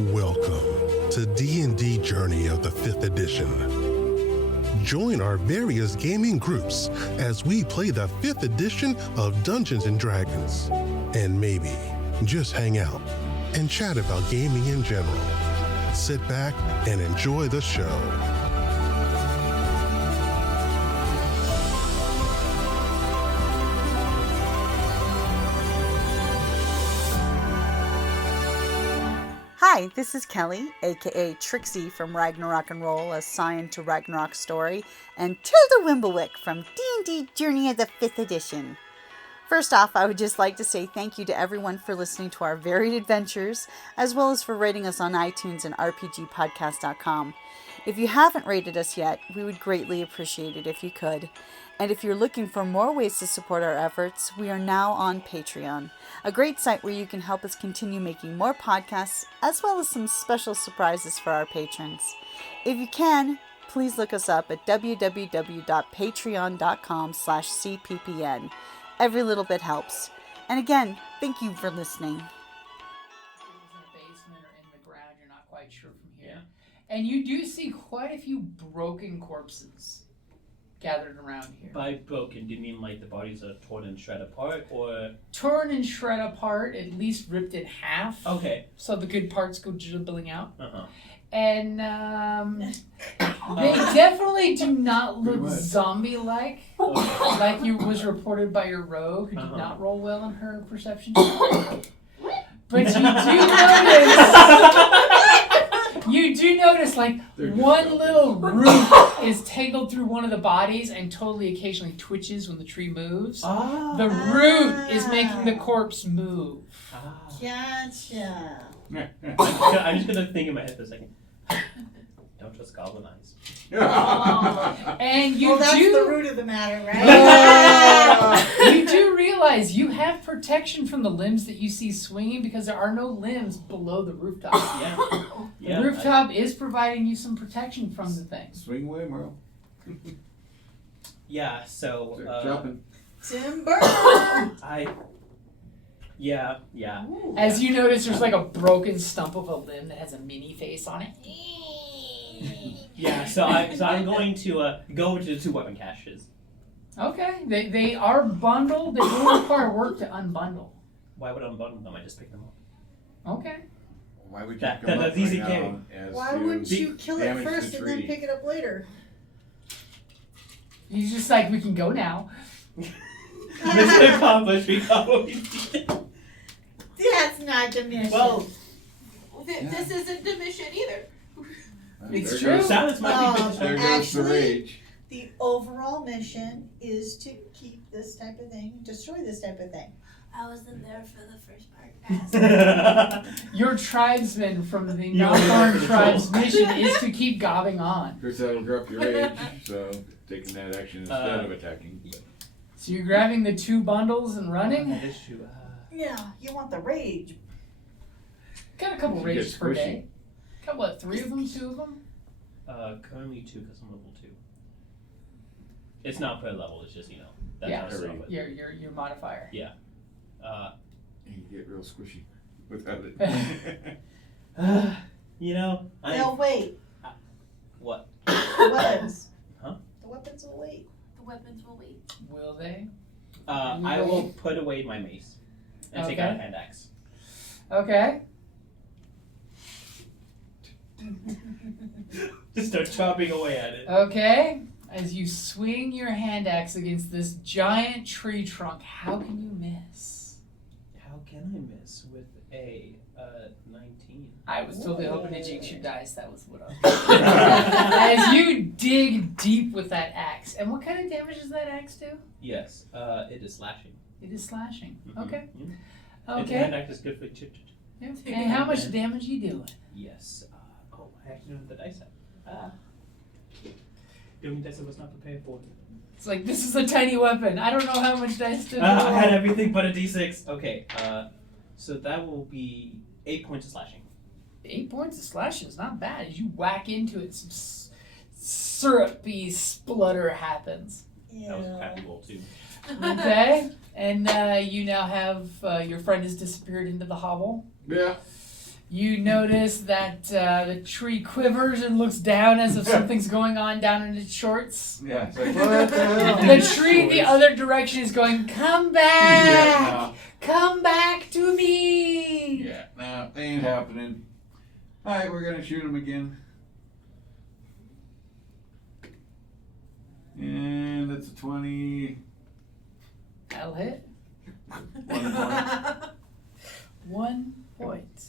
Welcome to D&D Journey of the 5th edition. Join our various gaming groups as we play the 5th edition of Dungeons & Dragons. And maybe just hang out and chat about gaming in general. Sit back and enjoy the show. Hi, this is Kelly, aka Trixie from Ragnarok and Roll, a Scion to Ragnarok story, and Tilda Wimblewick from D&D Journey of the 5th edition. First off, I would just like to say thank you to everyone for listening to our varied adventures, as well as for rating us on iTunes and rpgpodcast.com. If you haven't rated us yet, we would greatly appreciate it if you could. And if you're looking for more ways to support our efforts, we are now on Patreon, a great site where you can help us continue making more podcasts, as well as some special surprises for our patrons. If you can, please look us up at www.patreon.com/cppn. Every little bit helps. And again, thank you for listening. If it was in a basement or in the ground, you're not quite sure from here. And you do see quite a few broken corpses gathered around here. By broken, do you mean like the bodies are torn and shred apart, or? Torn and shred apart, at least ripped in half. Okay. So the good parts go dribbling out. Uh-huh. And they definitely do not look zombie-like, like you was reported by your rogue, who did not roll well on her perception. But you do notice, like, one little root is tangled through one of the bodies and totally occasionally twitches when the tree moves. The root is making the corpse move. Gotcha. I'm just gonna think in my head for a second. Don't trust goblin eyes. And you that's do the root of the matter, right? you do realize you have protection from the limbs that you see swinging because there are no limbs below the rooftop. The rooftop is providing you some protection from the thing. Swing away, Merle. Yeah, so jumping. Symbaroum. Yeah. As you notice, there's like a broken stump of a limb that has a mini face on it. Yeah, so I'm going to go over to the 2 weapon caches. Okay, they are bundled. They will require work to unbundle. Why would I unbundle them? I just pick them up. Okay. Why would you That's come up easy right carry. now as Why to wouldn't you kill it damage first the and then tree? pick it up later? He's just like, we can go now. Mission accomplished. We got what we needed. That's not the mission. Well, This isn't the mission either. It's There true. goes- Silence might be There finished. goes the rage. the overall mission is to keep this type of thing, destroy this type of thing. I wasn't there for the first part. Your tribesman from the non-foreign tribes mission is to keep gobbing on. Of course, that'll drop your rage, so taking that action instead of attacking. But So you're grabbing the 2 bundles and running? That is true. Yeah, you want the rage. Got a couple You rages get per squishy. day. Got what, 3 of them, 2 of them? Currently 2 because I'm level 2. It's not per level. It's just that's Yeah. how I start with. Your modifier. Yeah. you can get real squishy without it. They'll wait. What? The weapons. Huh? The weapons will wait. The weapons will wait. Will they? I will put away my mace and take out a hand axe. Okay. Just start chopping away at it. Okay. As you swing your hand axe against this giant tree trunk, how can you miss? How can I miss with a 19? I was totally hoping to jinx your dice. That was what I was As you dig deep with that axe. And what kind of damage does that axe do? Yes, it is slashing. It is slashing. Mhm. Okay. And the hand Okay. axe is good for Yeah. And how much damage are you doing? Yes. I actually don't have the dice out. The only dice I was not prepared for. It's like, this is a tiny weapon. I don't know how much dice to I had roll. everything but a d6. Okay, so that will be 8 points of slashing. 8 points of slashing is not bad. As you whack into it, some syrupy splutter happens. That was a crappy roll too. Okay, and you now have your friend has disappeared into the hovel. Yeah. You notice that the tree quivers and looks down as if something's going on down in its shorts. Yeah, it's like, what the hell? The tree the other direction is going, come back! Yeah, Come back to me! no. Yeah, no, ain't happening. Alright, we're gonna shoot him again. And that's a 20. That'll hit. 1 point. 1 point.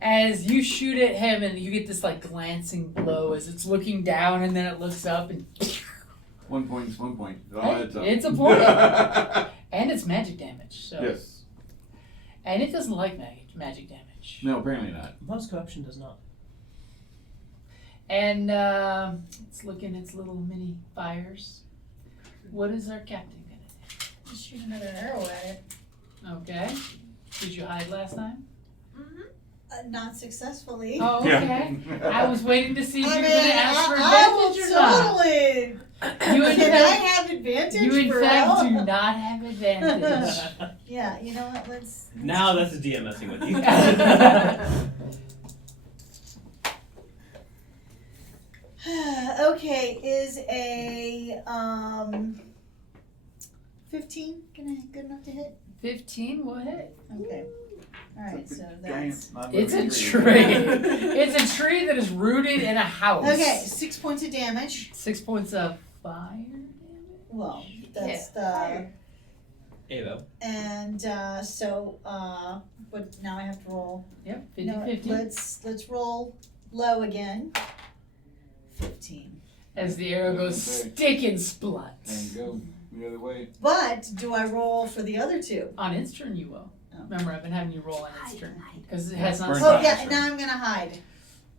As you shoot at him and you get this like glancing blow as it's looking down and then it looks up and 1 point's 1 point. It all adds up. it's a point. And it's magic damage. So. Yes. And it doesn't like magic damage. No, apparently not. Most corruption does not. And it's looking its little mini fires. What is our captain gonna do? Just shoot another arrow at it. Okay. Did you hide last time? Not successfully. Oh, okay. I was waiting to see if you were I going to ask for will advantage or not. totally. You in Can I fact, have advantage? you in for fact all? do not have advantage. Yeah, you know what? Let's. Now that's the DM messing with you. Okay, is a 15 good enough to hit? 15 will hit. Okay. All right, so Giant, that's not It's a very tree. tree. It's a tree that is rooted in a house. okay. 6 points of damage. 6 points of fire damage. Well, that's the fire. Avo. and but now I have to roll. Yep, 50 No, 50. let's roll low again. 15. As the arrow goes stick and splut. And go the other way. But do I roll for the other two? On its turn, you will. Oh. Remember, I've been having you roll on its Hide, turn. hide. Because it has not. Burn Oh Fine. yeah, now I'm gonna hide.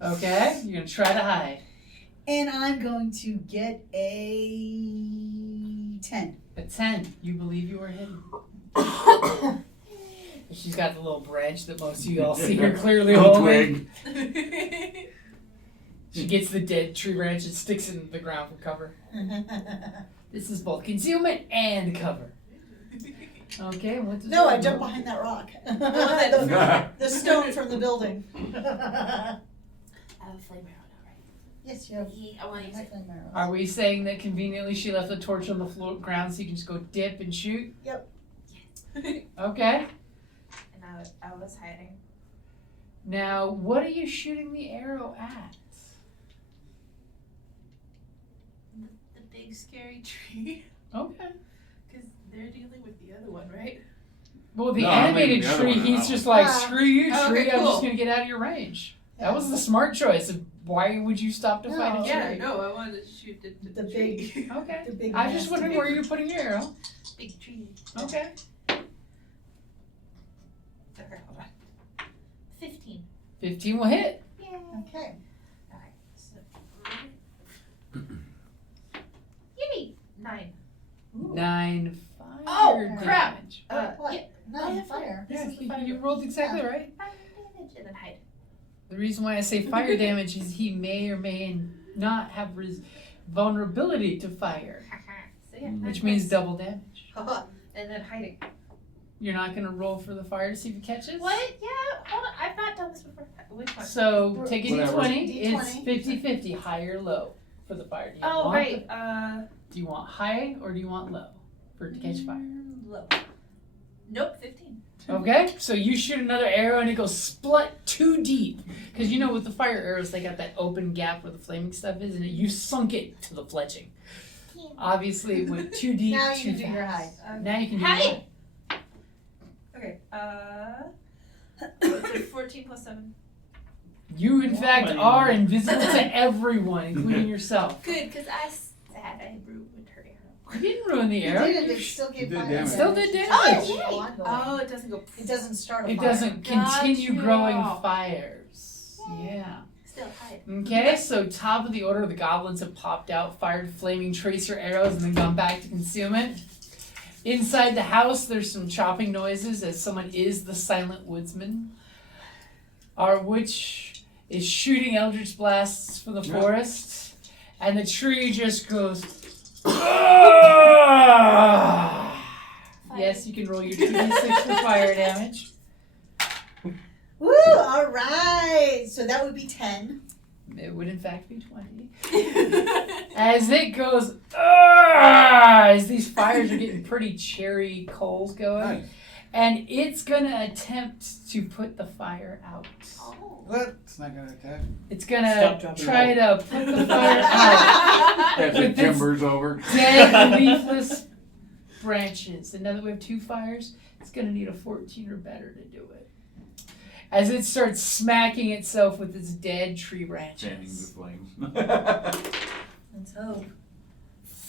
Okay, you're going to try to hide. And I'm going to get a 10. A 10, you believe you are hidden. She's got the little branch that most of you all see her clearly Little holding. twig. She gets the dead tree branch and sticks it in the ground for cover. This is both concealment and cover. Okay, what does No, I that jumped roll? behind that rock. Yeah. the stone from the building. I have a flame arrow now, right? Yes, you have. I want to use it. Are we saying that conveniently she left the torch on the ground so you can just go dip and shoot? Yep. Okay. And I was hiding. Now, what are you shooting the arrow at? The big scary tree. Okay. Because they're dealing with the other one, right? Well, the No, I'm animated leaving the other tree, one on he's that just one. like, Ah. screw you, Okay, tree, I'm cool. just going to get out of your range. That was the smart choice. Why would you stop to No. fight a tree? Yeah, no, I wanted to shoot the The tree. big, Okay. the big. I was just nasty wondering big- where you're putting your arrow. Big tree. Okay. Okay, hold on. 15. 15 will hit. Yeah. Okay. Alright, so. Yippee! 9. 9 fire Oh, crap. damage. What? yeah. Not Oh, on yeah, fire. This Yeah, is the fire. you rolled exactly right. Fire damage and then hide. The reason why I say fire damage is he may or may not have vulnerability to fire, So yeah, which 9 means points. double damage. And then hiding. You're not going to roll for the fire to see if it catches? What? Yeah, hold on. I've not done this before. Which one? So take a Whatever. d20. It's D20. 50-50, high or low for the fire. Do you Oh, want right. Do you want high or do you want low for it to catch fire? Low. Nope, 15. Okay, so you shoot another arrow and it goes splut too deep. Because you know with the fire arrows, they got that open gap where the flaming stuff is, and you sunk it to the fletching. Obviously, it went too deep, Now too you can do your fast. hide. Now you can do Hide! your hide. Okay, what's it, 14 plus 7? You, in fact, are invisible to everyone, including yourself. Good, because I said I ruined her arrow. You didn't ruin the You arrow. did it. You It still You gave did fire damage. Still did damage. Oh, Ongoing. Oh, it doesn't go. It doesn't start a It fire. doesn't continue Gotcha. growing fires. Yeah. Still hide. Okay, so top of the order, the goblins have popped out, fired flaming tracer arrows, and then gone back to concealment. Inside the house, there's some chopping noises as someone is the silent woodsman, which is shooting eldritch blasts from the forest, and the tree just goes. Yes, you can roll your 2d6 for fire damage. Woo! All right. So that would be 10. It would in fact be 20. As it goes, as these fires are getting pretty cherry coals going, Nice. and it's gonna attempt to put the fire out. What? It's not gonna attack. It's gonna Stop, drop, and try roll. to put the fire out As the with its timber's over. dead leafless branches. And now that we have 2 fires, it's gonna need a 14 or better to do it. As it starts smacking itself with its dead tree Fanning the branches. flames. Let's hope.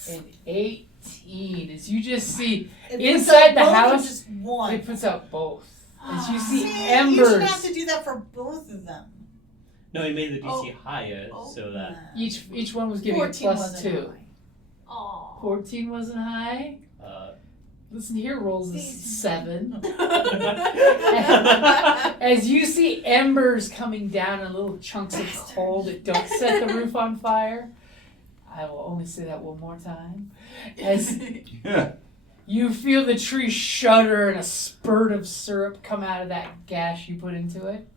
An 18. As you just see, It inside puts out the both or house, just one. it puts out both. As you see See, you embers. should have to do that for both of them. No, he made the DC Oh. higher so that. Each one was giving a 14 plus wasn't 2. high. Aw. 14 wasn't high. Listen here, rolls a 7. As you see embers coming down in little chunks of coal that don't set the roof on fire. I will only say that one more time. As Yeah. you feel the tree shudder and a spurt of syrup come out of that gash you put into it.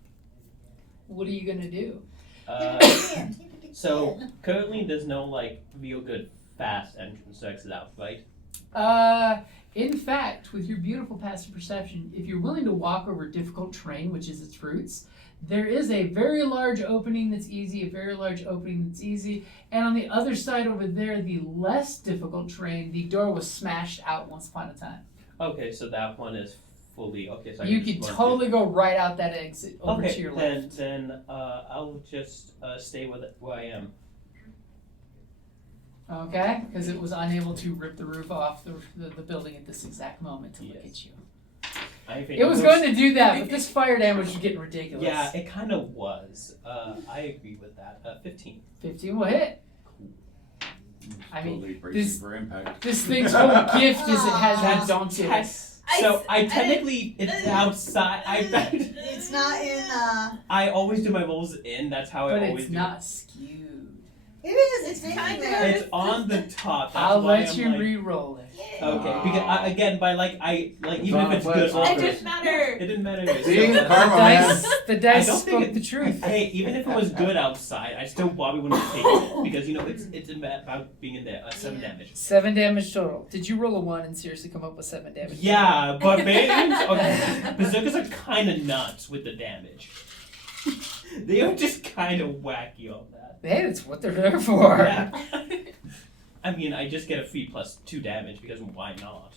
What are you gonna do? So currently there's no like real good fast entrance to exit out, right? In fact, with your beautiful passive perception, if you're willing to walk over difficult terrain, which is its roots, there is a very large opening that's easy, a very large opening that's easy, and on the other side over there, the less difficult terrain, the door was smashed out once upon a time. Okay, so that one is fully okay. So I You can could just run totally go right out that exit over Okay, to your then left. I'll just stay where I am. Okay? Because it was unable to rip the roof off the building at this exact moment to look Yes. at you. I think It was going to do that, but this fire damage was getting ridiculous. Yeah, it kind of was. I agree with that. 15. 15 will hit. I mean, Totally bracing this- for impact. This thing's whole gift is it has That's redonkulous. So I technically it's outside. It's not in. I always do my rolls in. That's how But I always it's do. not skewed. It is. It's Kinda. hanging there. It's on the top. That's I'll why let I'm you like, re-roll it. Okay, because again, by like even on if it's the good, flat It surface. didn't matter. it didn't matter. Here, See? so, Karma, man. The dice I don't think spoke it- the truth. Hey, even if it was good outside, I still probably wouldn't have taken it because it's about being in there. 7 damage. 7 damage total. Did you roll a 1 and seriously come up with 7 damage? Yeah, barbarians. Okay, berserkers are kind of nuts with the damage. They are just kind of wacky on that. Hey, that's what they're there for. Yeah. I mean, I just get a free +2 damage because why not?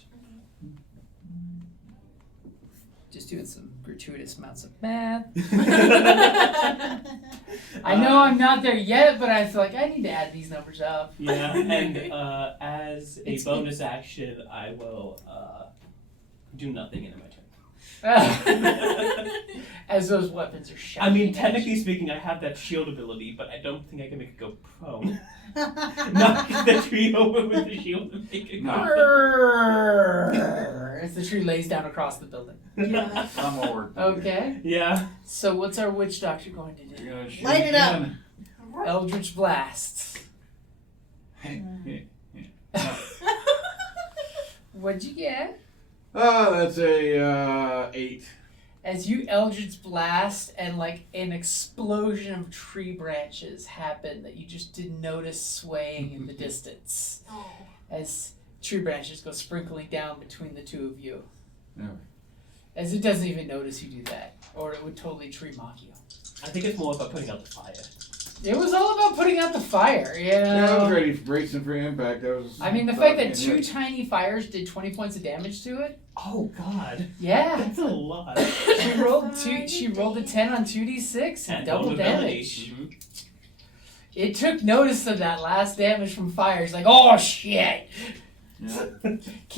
Just doing some gratuitous amounts of math. I I know I'm not there yet, but I feel like I need to add these numbers up. Yeah, and as a It's- bonus action, I will do nothing in my turn. As those weapons are shot. I mean, technically speaking, I have that shield ability, but I don't think I can make it go prone. Knock the tree over with the shield and make it go No. As the tree lays down across the building. Yeah. I'm more work. Okay. Yeah. So what's our witch doctor going to do? You're gonna shoot Light it up. again. Eldritch Blast. What'd you get? Oh, that's a 8. As you Eldritch Blast and like an explosion of tree branches happen that you just didn't notice swaying in the distance. Oh. As tree branches go sprinkling down between the two of you. Yeah. As it doesn't even notice you do that. Or it would totally tree mock you. I think it's more about putting out the fire. It was all about putting out the fire, you know? Yeah, I was ready for bracing for impact. I mean, the fact that 2 tiny fires did 20 points of damage to it. Oh God, Yeah. that's a lot. She rolled a 10 on 2d6 and double vulnerability. damage. Mhm. It took notice of that last damage from fire. It's like, oh shit! Yeah.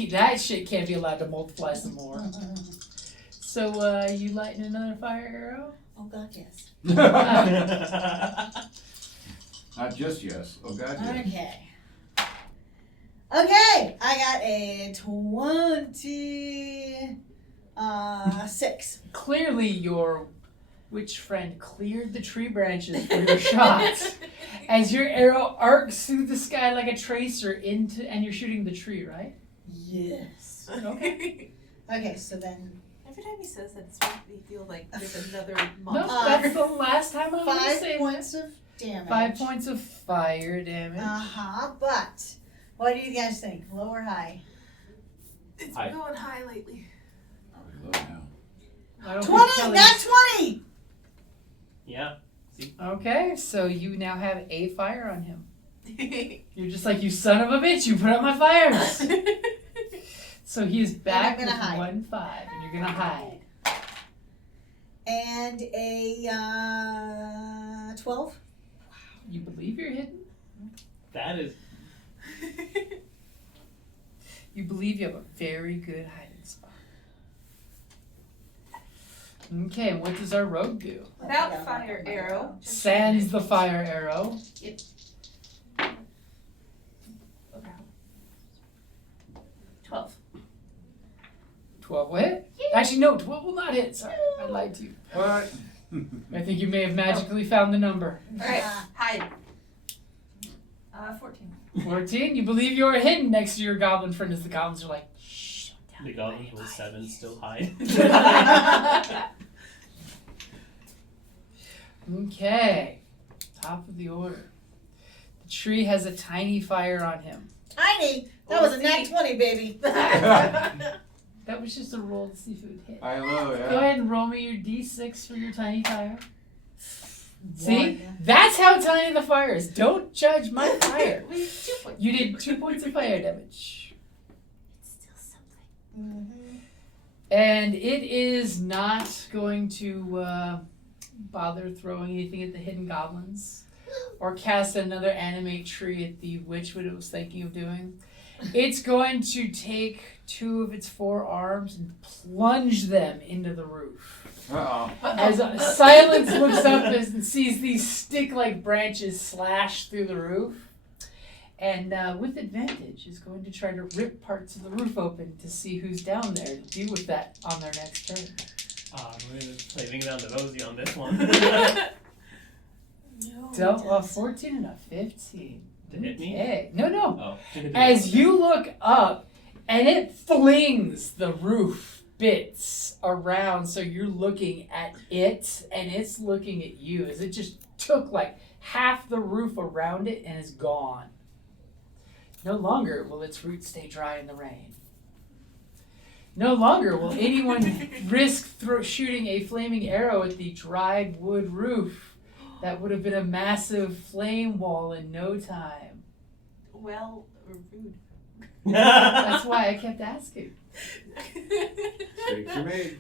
That shit can't be allowed to multiply some more. So, you lighting another fire arrow? Oh God, yes. Not just yes. Oh God, yes. Okay. Okay, I got a 26. Clearly, your witch friend cleared the tree branches for your shot. As your arrow arcs through the sky like a tracer and you're shooting the tree, right? Yes. Okay. Okay, so then Every time he says that, it's making me feel like there's another No, monster. that's the last time I'm going to 5 say points of damage. 5 points of fire damage. But what do you guys think? Low or high? It's High. been going high lately. Probably low now. I don't 20! think Kelly's- Not 20! Yeah. Okay, so you now have a fire on him. You're just like, you son of a bitch, you put out my fires. So he is back I'm with gonna hide. 1 5, and you're gonna hide. And a 12? You believe you're hidden? That is. You believe you have a very good hiding spot. Okay, and what does our rogue do? Without fire arrow. just Sands the fire arrow. Okay. 12. 12 will hit? Actually, no, 12 will not hit. Sorry, I lied to you. What? I think you may have magically found the number. Alright, hide. 14. 14, you believe you're hidden next to your goblin friend as the goblins are like, shh. The goblins with 7 still hide. Okay, top of the order. The tree has a tiny fire on him. Tiny! That was a nat 20, baby. That was just a roll to see if it would hit. I know, Go yeah. ahead and roll me your d6 for your tiny fire. See? That's how tiny the fire is. Don't judge my fire. We did 2 points. You did 2 points of fire damage. It's still something. And it is not going to bother throwing anything at the hidden goblins or cast another animate tree at the witch, what it was thinking of doing. It's going to take 2 of its 4 arms and plunge them into the roof. Uh-oh. As Silence looks up and sees these stick-like branches slash through the roof, and with advantage is going to try to rip parts of the roof open to see who's down there to deal with that on their next turn. We're gonna play Ring Down the Rosie on this one. Dealt a 14 and a 15. To hit me? Okay. No. Oh. As you look up, and it flings the roof bits around, so you're looking at it, and it's looking at you, as it just took like half the roof around it and is gone. No longer will its roots stay dry in the rain. No longer will anyone risk shooting a flaming arrow at the dried wood roof. That would have been a massive flame wall in no time. Well, rude. That's why I kept asking. Mistakes are made.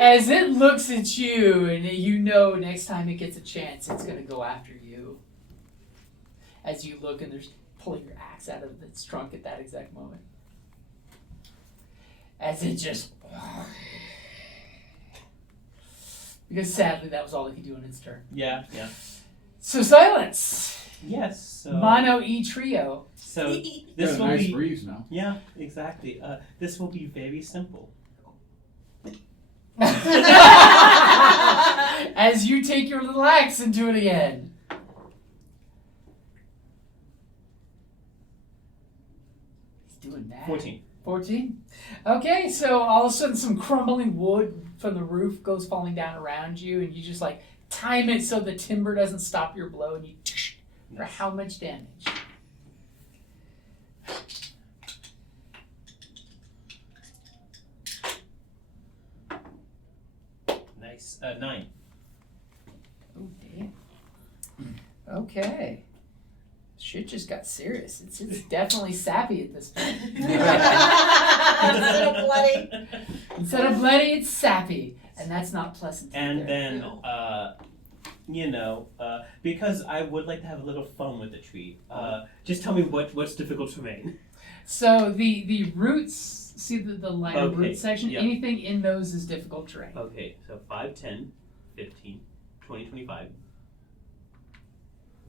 As it looks at you, and you know next time it gets a chance, it's going to go after you. As you look and there's pulling your axe out of its trunk at that exact moment. As it just... Because sadly that was all it could do in its turn. Yeah. So Silence! Yes. So. Mono E trio. So Got this a will nice be. breeze now. Yeah, exactly. This will be very simple. As you take your little axe and do it again. He's doing that. 14. 14? Okay, so all of a sudden some crumbling wood from the roof goes falling down around you, and you just like time it so the timber doesn't stop your blow, and you for how much damage? Nice. 9. Oh, damn. Okay. Shit just got serious. It's definitely sappy at this point. Instead of bloody. Instead of bloody, it's sappy. And that's not pleasant And either. then, because I would like to have a little fun with the tree, just tell me what's difficult terrain. So the roots, see the line of Okay, root section? yeah. Anything in those is difficult terrain. Okay, so 5, 10, 15, 20, 25.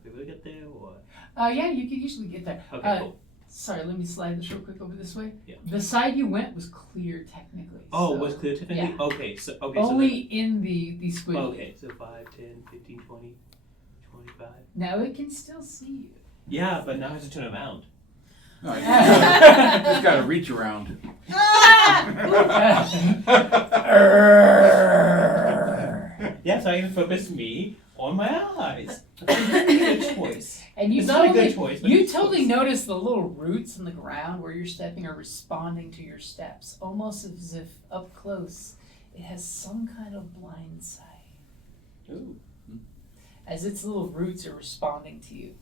Did we get there or? Yeah, you can usually get there. Okay, cool. Sorry, let me slide this real quick over this way. Yeah. The side you went was clear technically. Oh, so was clear technically? yeah. Okay, so only in the squiggly. Okay, so 5, 10, 15, 20, 25. Now it can still see you. Yeah, but now I have to turn around. No, I just gotta reach around. Yeah, so I can focus me on my allies. That's a good choice. And you It's not a totally, good choice, but you it's a totally choice. notice the little roots in the ground where you're stepping are responding to your steps, almost as if up close it has some kind of blind sight, Ooh. as its little roots are responding to you.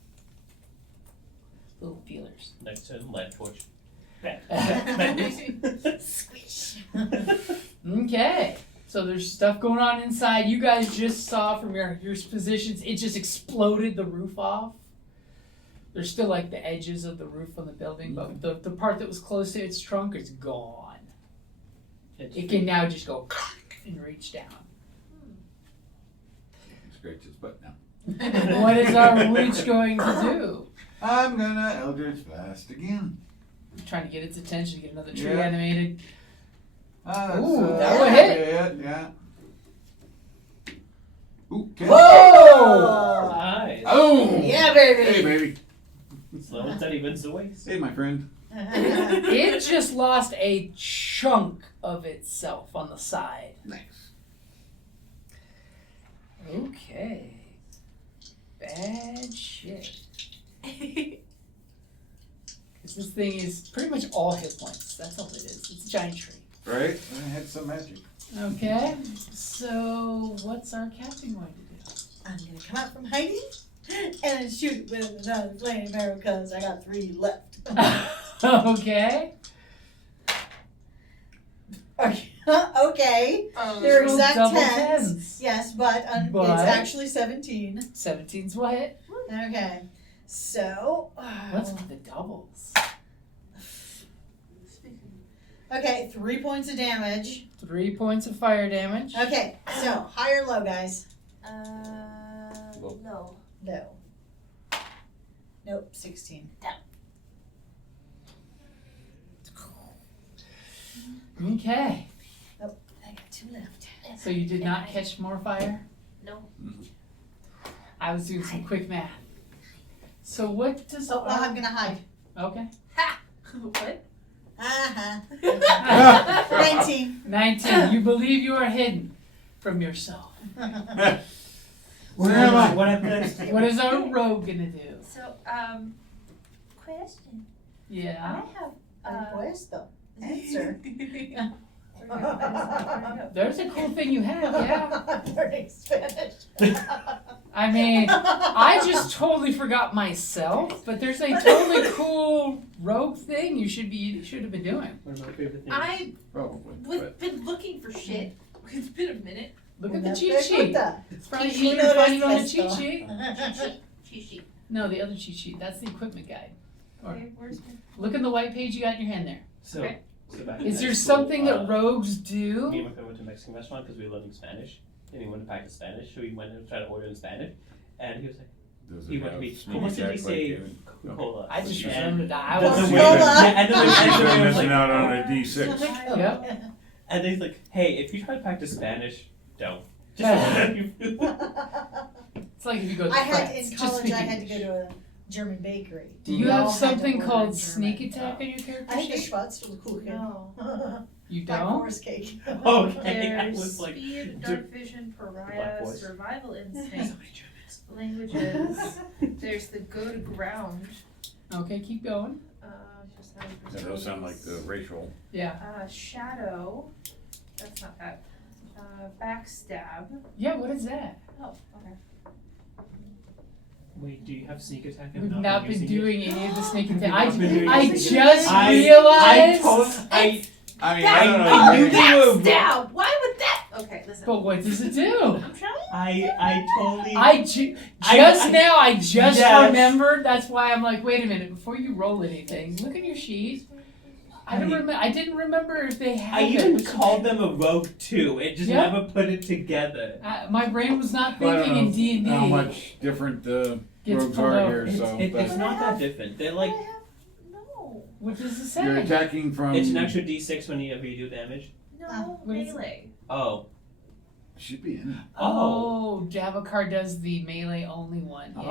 Little feelers. Next turn, light torch. Squish. Okay, so there's stuff going on inside. You guys just saw from your positions, it just exploded the roof off. There's still like the edges of the roof on the building, but the part that was close to its trunk is gone. It can now just go and reach down. Scratch his butt now. What is our witch going to do? I'm gonna Eldritch Blast again. Trying to get its attention, get another tree Yeah. animated. Ooh, that will hit. Yeah. Ooh, okay. Whoa! Nice. Oh! Yeah, baby. Hey, baby. Slow and steady wins the waste. Hey, my friend. It just lost a chunk of itself on the side. Nice. Okay. Bad shit. Because this thing is pretty much all hit points. That's all it is. It's a giant tree. Right? I had some magic. Okay. So, what's our captain going to I'm gonna come out from hiding and shoot with another flaming arrow because I got 3 left. do? Okay. Okay. They're Roll exact double 10s. tens. Yes, but But? it's actually 17. 17's what? Okay. So. Let's get the doubles. Okay, 3 points of damage. 3 points of fire damage. Okay, so high or low, guys? Low. Low. Low. Nope, 16. Okay. I got 2 left. So you did not catch more fire? No. I was doing some quick math. So what does So I'm gonna hide. Okay. What? Uh-huh. 19. 19. You believe you are hidden from yourself. Where am I? What happened? What is our rogue gonna do? So, question. Yeah. I have, Puesto. Answer. There's a cool thing you have, yeah. Learning Spanish. I mean, I just totally forgot myself, but there's a totally cool rogue thing you should have been doing. One of my favorite things. I've Probably. been looking for shit. It's been a minute. Look at the cheat sheet. It's probably Cheat sheet easier to find it on the notice cheat pesto. sheet. Cheat sheet. No, the other cheat sheet. That's the equipment guide. Or Okay, where's my... look in the white page you got in your hand there. So, Okay. so back in Is high there school, something that rogues do? Me and my friend went to a Mexican restaurant because we were learning Spanish, and he wanted to practice Spanish, so we went and tried to order in Spanish, and he was like, Does he it went to have me, sneak how much did he attack say like Coca-Cola? I just And remembered that. I the was waiter- Coca-Cola. yeah, and the waiter You're was missing like, out on a D6. Yep. and he's like, hey, if you try to practice Spanish, don't. Just It's like if you go to I had France. in just college. speak I had to English. go to a German bakery. Do you We have all had to something order called in sneak German. attack on your character I had the sheet? Schwarzwaldkuchen. No. You Black don't? forest cake. Okay, I There's was like, speed, d- dark vision, Black pariah, voice. survival instinct, languages. There's the go to ground. Okay, keep going. Just how Yeah, those sound like the racial. Yeah. Shadow. That's not that. Backstab. Yeah, what is that? Oh, okay. wait, do you have sneak attack? We've not been doing any of the sneak attack. not been doing I the sneak just attack. realized. I mean, That- I don't know. I knew they were. Backstab! Why would that? Okay, listen. But what does it do? I'm trying. I totally. I just Yes. remembered. That's why I'm like, wait a minute, before you roll anything, look at your sheet. I didn't remember if they had I even it. called them a rogue too. It just Yeah. never put it together. My brain was not I don't thinking in know D&D. how much different the Gets rogues pulled are over. here, so. It's but not that different. They're like, No. What does it you're say? attacking from. it's an extra D6 whenever you do damage. No, what is it? melee. Oh. Should be in it. Oh, Davokar does the melee only one. Yeah.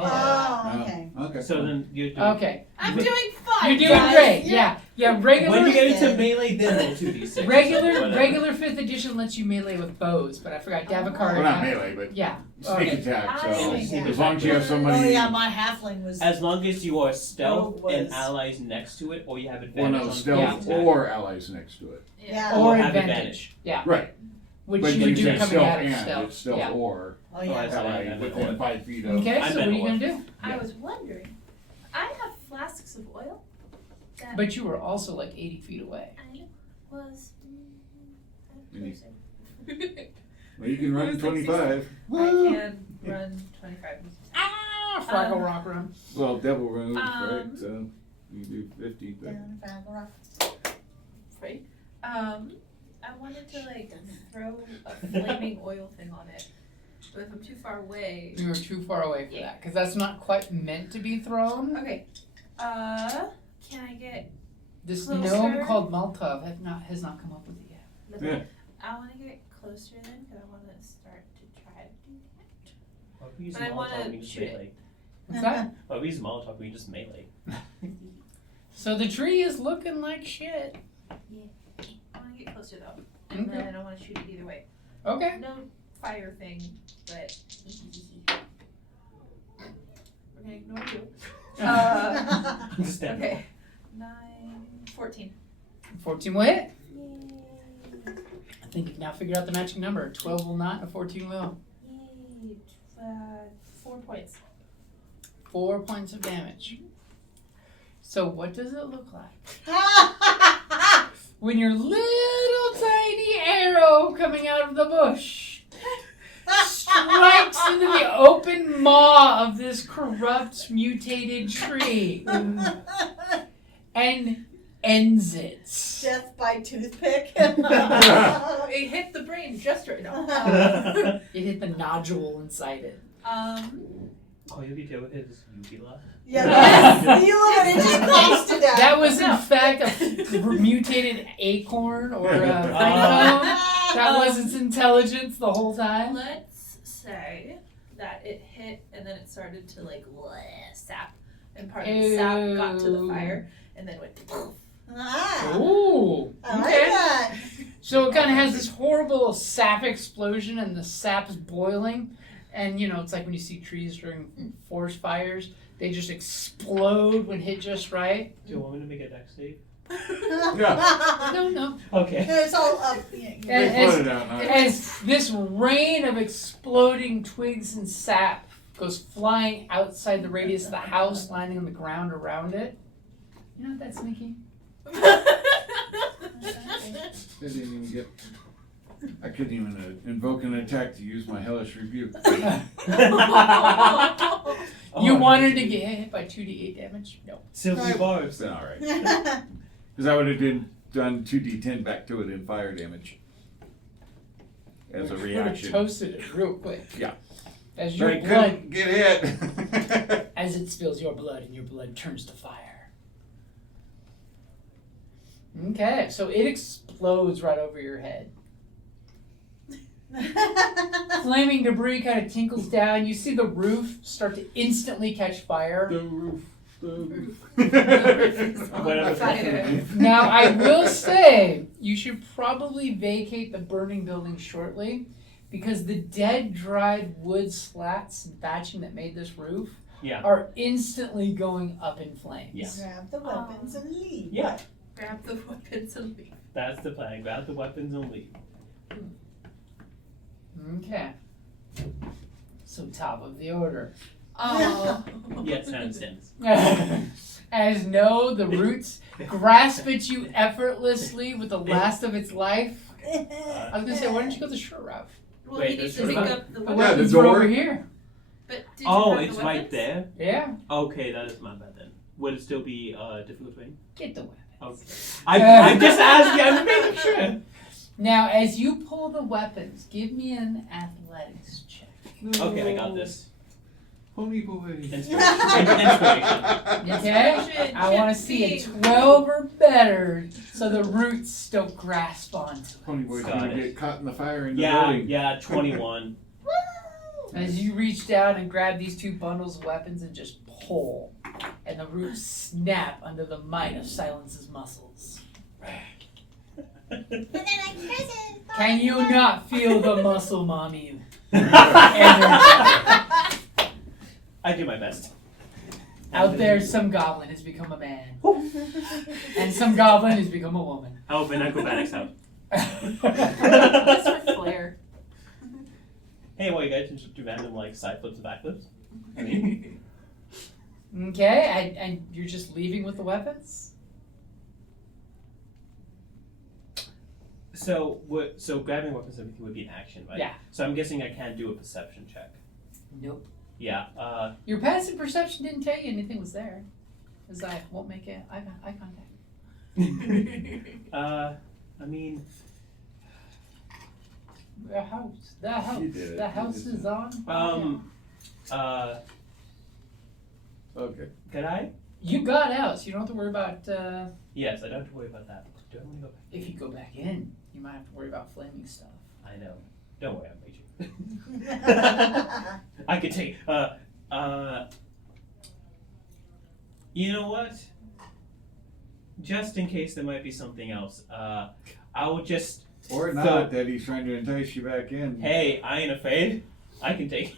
Oh, okay. Okay. So then you're doing. Okay. I'm doing fine. You're doing great. Yeah. Regular. When you get into melee, then roll 2d6. Regular 5th edition lets you melee with bows, but I forgot Davokar. Well, not melee, but Yeah. sneak Okay. attack. So Yeah. as long as you have somebody. Oh yeah, my halfling was. As long as you are stealth Oh, and was. allies next to it, or you have Or advantage no, on stealth attack. or allies next to it. Yeah. Or have advantage. Yeah. Right. Which But you would do said coming stealth out of and stealth. it's stealth Yeah. or Oh I yeah. said ally I meant within or. 5 feet of. Okay, I so meant what are you or. gonna do? I was wondering. I have flasks of oil. That But you were also like 80 feet away. I was. Any- Well, you can run 25. I can run 25. Ah, Fraggle Rock Run. Well, devil moves, right? Um, So you do 50. But Down Fraggle Rock. Right. I wanted to like throw a flaming oil thing on it, but if I'm too far away. You were too far away for that, because that's not quite meant to be thrown. Okay. Can I get? This Closer. gnome called Maltov has not come up with it yet. Yeah. I want to get closer then, because I want to start to try to do that. Or if we use But I Molotov, wanna we can just shoot it. melee. What's that? Or if we use Molotov, we can just melee. So the tree is looking like shit. I want to get closer though, Okay. and then I don't want to shoot it either way. Okay. No fire thing, but we're gonna ignore you. Just stand Okay. 9, 14. 14 will hit. Yay! I think you've now figured out the matching number. 12 will not, and a 14 will. Yay! 4 points. 4 points of damage. So what does it look like? When your little tiny arrow coming out of the bush strikes into the open maw of this corrupt, mutated tree and ends it. Death by toothpick. It hit the brain just right now. It hit the nodule inside it. All you detail with his uvula. Yeah, you love it. It just comes to death. That was in fact a mutated acorn or a honeycomb. That was its intelligence the whole time. Let's say that it hit and then it started to like sap, and part of the sap got to the fire and then went poof. Ah, Ooh. I like Okay. that. So it kind of has this horrible sap explosion, and the sap is boiling. And you know, it's like when you see trees during forest fires, they just explode when hit just right. Do you want me to make a dex save? No. Okay. It's all up. And They put it out, huh? as this rain of exploding twigs and sap goes flying outside the radius of the house, landing on the ground around it. You know what that's sneaky? They didn't even get. I couldn't even invoke an attack to use my hellish rebuke. You wanted to get hit by 2d8 damage? No. Silky bars. It's all right. Because I would have done 2d10 back to it in fire damage as a Would have reaction. toasted it real quick. Yeah. As But your I blood, couldn't get hit. as it spills your blood and your blood turns to fire. Okay, so it explodes right over your head. Flaming debris kind of tinkles down. You see the roof start to instantly catch fire. The roof. Whatever. Fire. Now, I will say, you should probably vacate the burning building shortly, because the dead, dried wood slats and thatching that made this roof Yeah. are instantly going up in flames. Yeah. Grab the weapons and leave. Yeah. Grab the weapons and leave. That's the plan. Grab the weapons and leave. Okay. So top of the order. Oh. Yes, handstands. As no, the roots grasp at you effortlessly with the last of its life. I was gonna say, why don't you go the short route? Well, Wait, he needs there's to pick sort of up the The weapons. Yeah, the weapons are door. over here. But did you Oh, grab it's the right weapons? there? Yeah. Okay, that is my bad then. Would it still be difficult terrain? Get the weapons. Okay. I'm just asking, I'm making sure. Now, as you pull the weapons, give me an athletics check. Okay, I got this. Pony boy. Inspiration. Okay? I want to see a 12 or better so the roots don't grasp onto Pony boy's Got gonna it. get caught in the fire in the Yeah, building. yeah, 21. As you reach down and grab these two bundles of weapons and just pull, and the roots snap under the might of Silence's muscles. And then I press it. Can you not feel the muscle, mommy? I do my best. Out there, some goblin has become a man, and some goblin has become a woman. I open acrobatics out. Just for flair. Hey, what, you guys just do random like side flips and back flips? I mean, Okay, and you're just leaving with the weapons? so grabbing weapons and everything would be an action, right? Yeah. So I'm guessing I can't do a perception check. Nope. Yeah. Your passive perception didn't tell you anything was there, as I won't make eye contact. I mean, The house, You did it. the You house did is it. on. Okay. could I? You got out, so you don't have to worry about. Yes, I don't have to worry about that. Do I want to go back? If you go back in, you might have to worry about flaming stuff. I know. Don't worry, I'm raging. I could take. You know what? Just in case there might be something else, I will just. Or not, that he's trying to entice you back in. Hey, I ain't afraid. I can take.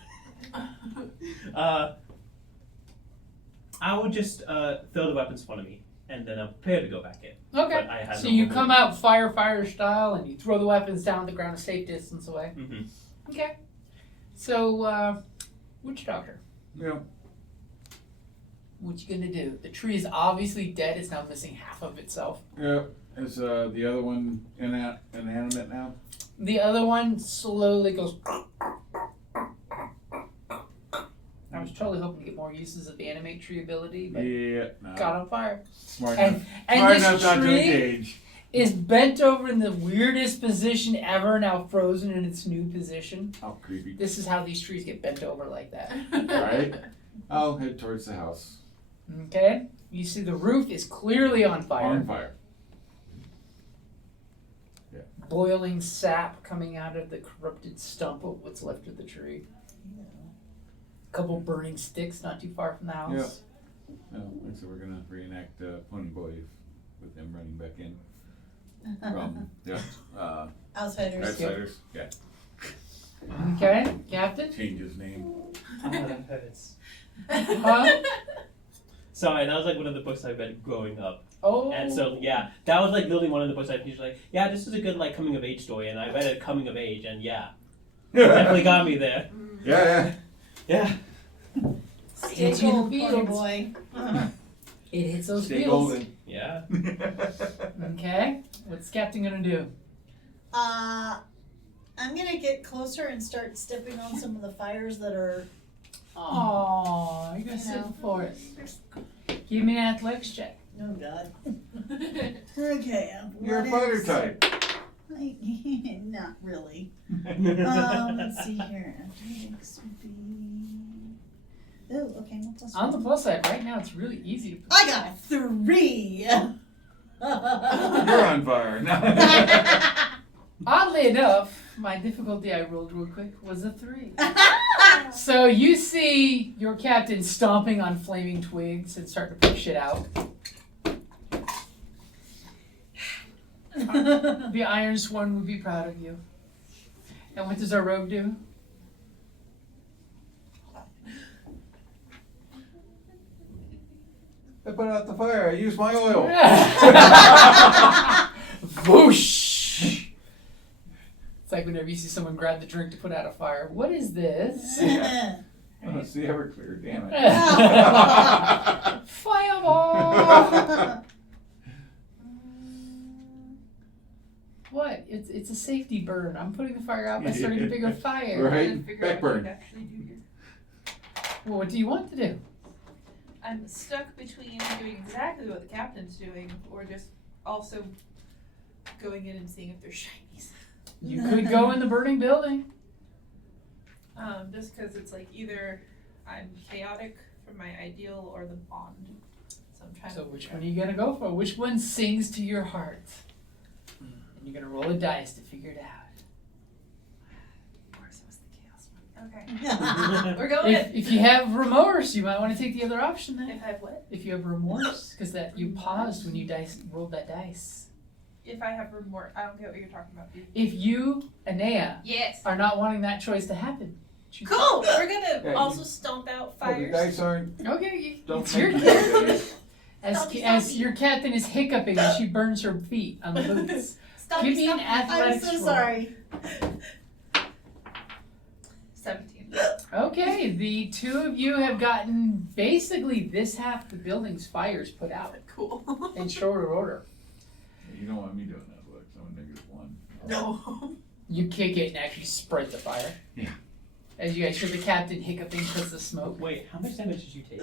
I will just throw the weapons in front of me, and then I'm prepared to go back in. Okay. But I have So no you more come out fire style, and you throw the weapons down to the ground a safe distance away. Mm-hmm. Okay. So, witch doctor, Yeah. what you gonna do? The tree is obviously dead. It's now missing half of itself. Yeah. Is the other one inanimate now? The other one slowly goes. I was totally hoping to get more uses of the animate tree ability, but Yeah. No. got on fire. Smart And enough. and Smart this enough not to tree engage. is bent over in the weirdest position ever, now frozen in its new position. How creepy. This is how these trees get bent over like that. Right? I'll head towards the house. Okay? You see the roof is clearly on fire. On fire. Boiling sap coming out of the corrupted stump of what's left of the tree. A couple burning sticks not too far from the house. No, so we're gonna reenact Pony Boy with them running back in. From Outsiders. Outsiders. Yeah. Okay, Captain? Change his name. Oh, that hurts. Huh? Sorry, that was like one of the books I read growing up. Oh. And so, yeah, that was like literally one of the books I finished. Like, yeah, this is a good like coming of age story, and I read it coming of age, and yeah, definitely got me there. Yeah. Yeah. Stay Into the cold, pony fields. boy. It hits those Stay fields. golden. Yeah. Okay, what's Captain gonna do? I'm gonna get closer and start stepping on some of the fires that are. Oh, you're gonna sit for it. Give me an athletics check. Oh God. Okay. You're a fighter type. Not really. Let's see here. Athletics would be. Oh, okay. What's else? On the plus side, right now it's really easy to. I got a 3. You're on fire. Oddly enough, my difficulty I rolled real quick was a 3. So you see your captain stomping on flaming twigs and start to push it out. The Iron Sworn would be proud of you. And what does our rogue do? I put out the fire. I used my oil. Whoosh! It's like whenever you see someone grab the drink to put out a fire. What is this? Oh, it's the Everclear. Damn it. Fireball! What? It's a safety burn. I'm putting the fire out by starting a bigger fire. Right. Figure out what Backburn. you actually do here. Well, what do you want to do? I'm stuck between doing exactly what the captain's doing, or just also going in and seeing if there's shinies. You could go in the burning building. Just because it's like either I'm chaotic for my ideal or the bond. So I'm trying So to. which one are you gonna go for? Which one sings to your heart? And you're gonna roll a dice to figure it out. Of course, it was the chaos one. Okay. We're going If you have remorse, you might want to take the other option then. If I have what? If you have remorse, because that you paused when you rolled that dice. If I have remorse, I don't get what you're talking about. If you, Anea, Yes. are not wanting that choice to happen. choose- Cool. We're gonna Yeah, also stomp out Yeah, the fires. dice aren't. Okay, Don't it's your make character. it. As your captain is hiccuping as she burns her feet on the boots. Give me an I'm athletics so roll. sorry. 17. Okay, the two of you have gotten basically this half the building's fires put out Cool. in shorter order. You don't want me doing that, look. I'm a -1. No. You kick it and actually spread the fire. Yeah. As you guys hear the captain hiccuping because of smoke. Wait, how much damage did you take?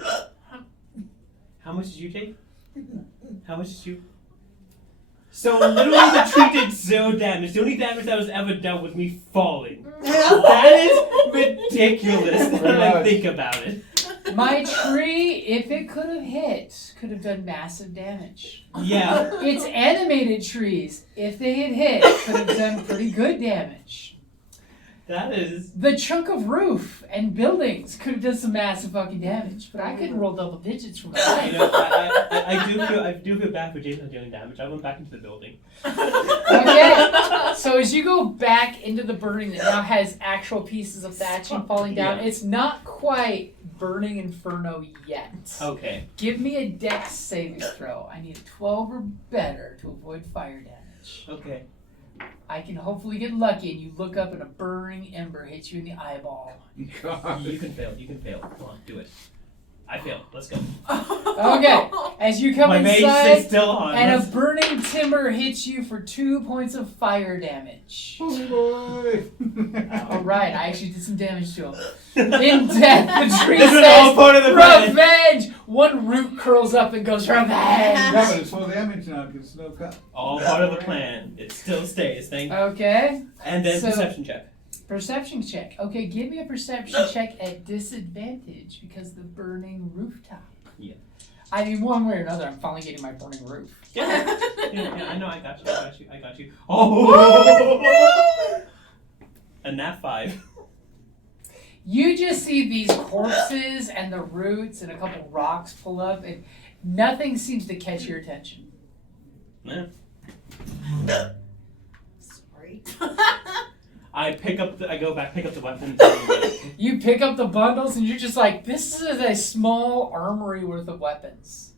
How much did you take? How much did you? So literally the tree did 0 damage. The only damage that was ever dealt was me falling. That is ridiculous when I think about it. My tree, if it could have hit, could have done massive damage. Yeah. Its animated trees, if they had hit, could have done pretty good damage. That is. The chunk of roof and buildings could have done some massive fucking damage, but I couldn't roll double digits from You that. know, I do feel bad for Jason dealing damage. I went back into the building. Okay, so as you go back into the burning that now has actual pieces of thatching falling down, Yeah. it's not quite burning inferno yet. Okay. Give me a dex saving throw. I need a 12 or better to avoid fire damage. Okay. I can hopefully get lucky and you look up and a burning ember hits you in the eyeball. God. You can fail. You can fail. Come on, do it. I failed. Let's go. Okay, as you come My mage inside is still on. and a Let's- burning timber hits you for 2 points of fire damage. Oh boy. Alright, I actually did some damage to him. In death, the tree This is all says, part of the plan. revenge! One root curls up and goes, revenge! Yeah, but it's full damage now because it's no cut. All part of the plan. It still stays. Thank. Okay, And then So- perception check. perception check. Okay, give me a perception check at disadvantage because the burning rooftop. Yeah. I mean, one way or another, I'm finally getting my burning roof. Yeah, I know. I got you. Oh! And that 5. You just see these corpses and the roots and a couple rocks pull up, and nothing seems to catch your attention. Yeah. Sorry. I go back, pick up the weapons. You pick up the bundles, and you're just like, this is a small armory worth of weapons.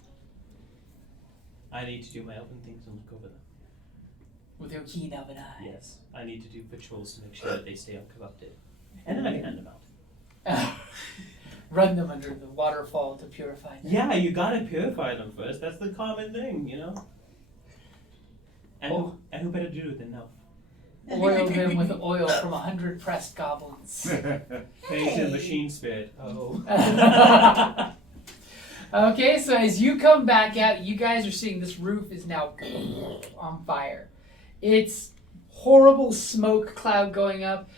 I need to do my elven things and look over them. With your keen elven eye. Yes, I need to do patrols to make sure that they stay uncorrupted, and then I can hand them out. Run them under the waterfall to purify them. Yeah, you gotta purify them first. That's the common thing, you know. And who better to do it than Nelf? Oil them with oil from 100 pressed goblins. Pay to the machine spirit. Oh. Okay, so as you come back out, you guys are seeing this roof is now on fire. It's horrible smoke cloud going up.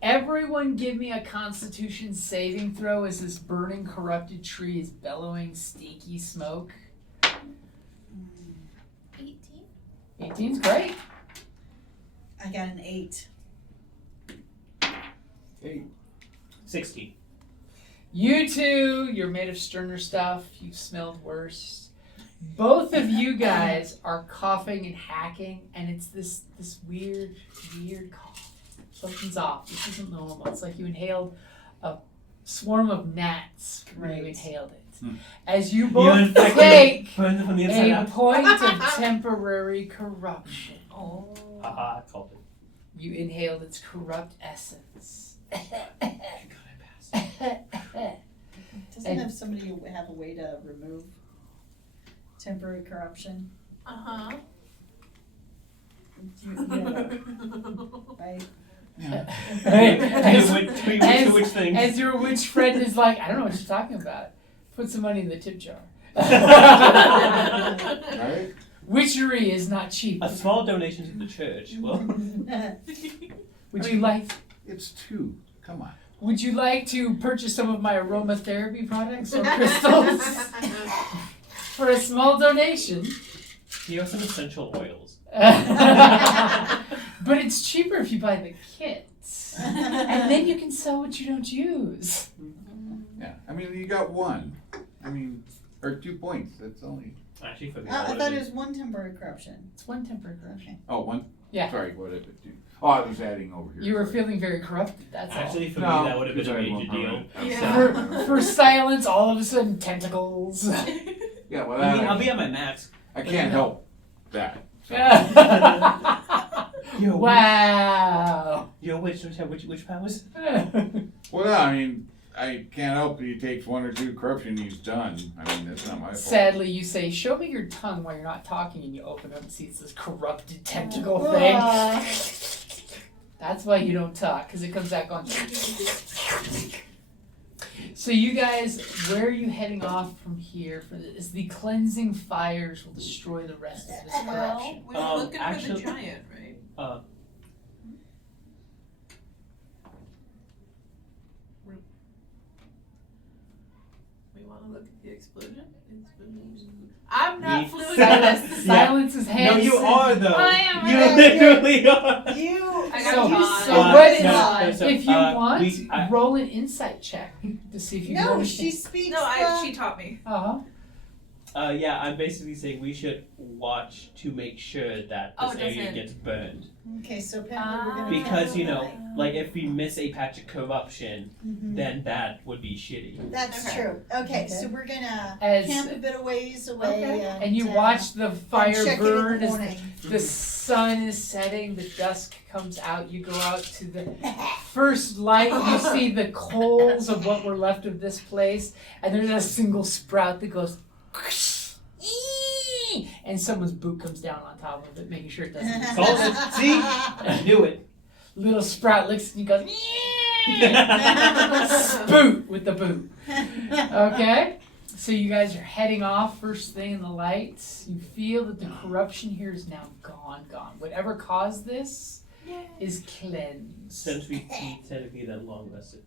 Everyone give me a constitution saving throw as this burning corrupted tree is bellowing stinky smoke. 18. 18's great. I got an 8. 60. You two, you're made of sterner stuff. You've smelled worse. Both of you guys are coughing and hacking, and it's this weird cough. Something's off. This isn't normal. It's like you inhaled a swarm of gnats when you Right. inhaled it. Hmm. As you You both infected take burn them from the inside a out. point of temporary corruption. Oh. Haha, I called it. You inhaled its corrupt essence. Doesn't have somebody have a way to remove temporary corruption? Uh-huh. Right? To which things? As your witch friend is like, I don't know what you're talking about. Put some money in the tip jar. Right? Witchery is not cheap. A small donation to the church. Well, Would you like? It's 2. Come on. Would you like to purchase some of my aromatherapy products or crystals for a small donation? You have some essential oils. But it's cheaper if you buy the kit. And then you can sell what you don't use. Yeah, I mean, you got one. I mean, or 2 points. That's only. Actually, for me, I thought it was one temporary corruption. It's one temporary corruption. Oh, one? Yeah. Sorry, what did it do? Oh, I was adding over here. You were sorry. feeling very corrupted, that's Actually, for No, me, that would have been because a I major won't deal. Yeah. all. For silence, all of a sudden, tentacles. Yeah, well, I mean, I'll be at my max. I can't help that. So. Yo, Wow. Yo, which powers? Well, I mean, I can't help that he takes 1 or 2 corruption, he's done. I mean, that's not my fault. Sadly, you say, show me your tongue while you're not talking, and you open up and see it's this corrupted tentacle thing. That's why you don't talk, because it comes back on. So you guys, where are you heading off from here? For this? The cleansing fires will destroy the rest of this Well, corruption. we were looking for the giant, right? We want to look at the explosion? I'm not fluent in this. Silence is No, hands. you are though. I am, You right? literally are. I So- got so Todd. what is- Todd. so, If you want, I- roll an insight check to see if you can No, understand. she speaks. No, she taught me. Uh-huh. Yeah, I'm basically saying we should watch to make sure that Oh, this it area doesn't. gets burned. Okay, so apparently we're gonna Because, you know, candle like if we miss a patch of corruption, Mhm. then that would be shitty. That's Okay. true. Okay, Okay. so we're gonna As- camp a bit of ways away. Okay. And you watch the fire check burn it in the as morning. the sun is setting, the dusk comes out, you go out to the first light, you see the coals of what were left of this place, and there's a single sprout that goes and someone's boot comes down on top of it, making sure it doesn't Calls it. See? I knew it. little sprout licks and he goes spoot with the boot. Okay? So you guys are heading off first thing in the lights. You feel that the corruption here is now gone. Whatever caused this is cleansed. Since we technically then long rested,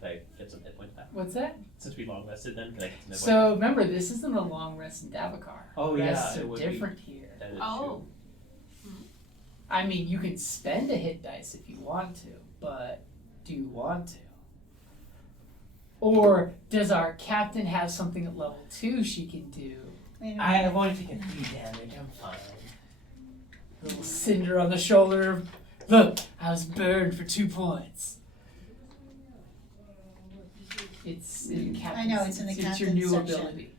can I get some hit points back? What's that? Since we long rested, then can I get some hit points So remember, this isn't a long rest in Davokar. Oh, yeah, Rests it are would be. different here. back? That is Oh. I mean, you can spend a hit dice if you want to, but do you want to? Or does our captain have something at level 2 she can do? true. I've only taken 3 damage, I'm fine. Little cinder on the shoulder. Look, I was burned for 2 points. It's in the captain's. I know, it's in the It's your captain's new section. ability.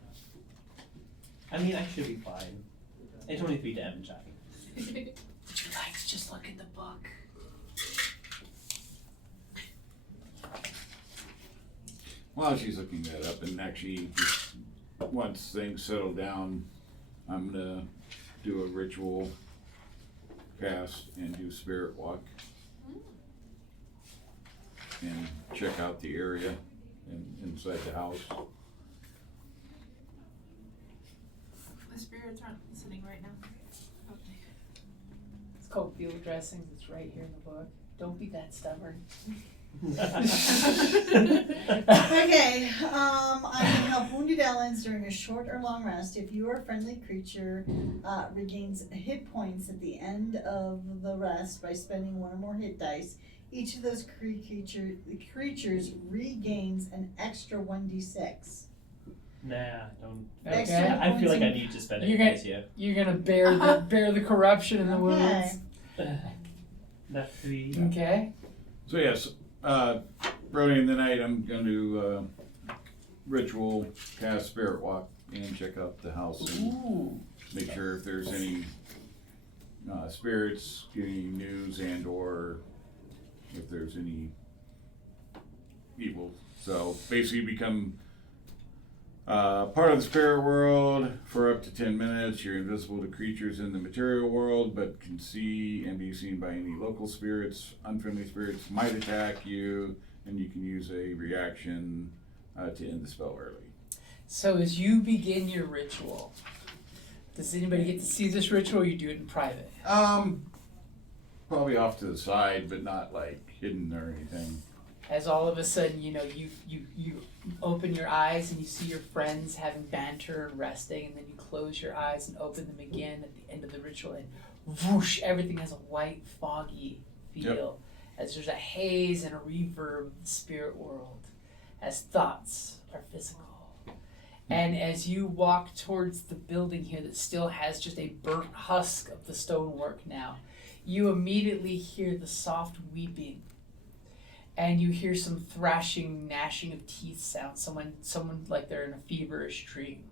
I mean, I should be fine. It's only 3 damage, I Would you like to just look at the book? While she's looking that up, and actually, once things settle down, I'm gonna do a ritual cast and do spirit walk. And check out the area inside the house. The spirits aren't listening right now. Okay. It's called field dressings. It's right here in the book. Don't be that stubborn. Okay, I can help wounded aliens during a short or long rest. If you or a friendly creature regains hit points at the end of the rest by spending 1 or more hit dice, each of those creatures regains an extra 1d6. Nah, don't. Extra Okay. I feel like I points need to spend You're it gonna- this year. You're gonna bear the corruption and the Okay. wounds. Not 3. Okay. So yes, early in the night, I'm gonna do ritual, cast spirit walk, and check out the house and Ooh. make sure if there's any spirits, get any news, and or if there's any evil. So basically, become part of the spirit world for up to 10 minutes. You're invisible to creatures in the material world, but can see and be seen by any local spirits. Unfriendly spirits might attack you, and you can use a reaction to end the spell early. So as you begin your ritual, does anybody get to see this ritual, or you do it in private? Probably off to the side, but not like hidden or anything. As all of a sudden, you open your eyes and you see your friends having banter and resting, and then you close your eyes and open them again at the end of the ritual, and whoosh, everything has a white, foggy feel, as there's a haze and a reverb of the spirit world, as thoughts are physical. And as you walk towards the building here that still has just a burnt husk of the stonework now, you immediately hear the soft weeping. And you hear some thrashing, gnashing of teeth sound. Someone like they're in a feverish dream.